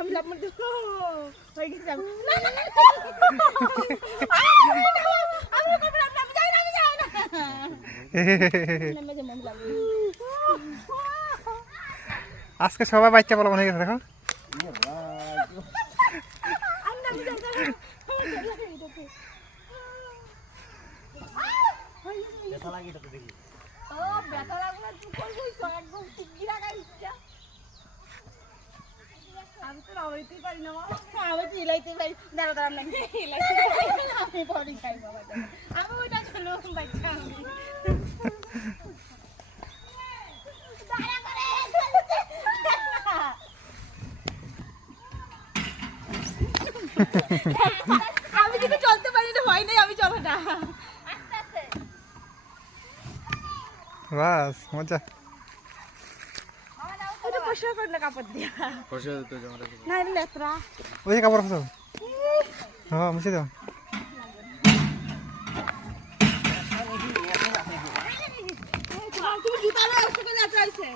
আমি লাভ মারতে হয়ে গেছে আমি আজকে সবাই বাচ্চা বলা মনে গেছে দেখো আমি তো রাইতেই পারি না আমি তো ইলাইতে পারি দাঁড়া দাঁড়া লাগে আমি পরে খাই বাবা আমি ওইটা খেলো বাচ্চা আমি আমি কিন্তু চলতে পারি না ভয় নেই আমি চলো না আস্তে আস্তে বাস মজা ওটা পরিষ্কার করে না কাপড় দিয়া পরিষ্কার তো জমা না এটা লেত্রা ওই যে কাপড় ফসল হ্যাঁ মুছে দাও তুমি জুতা লয়ে আসছো কেন এত আইছে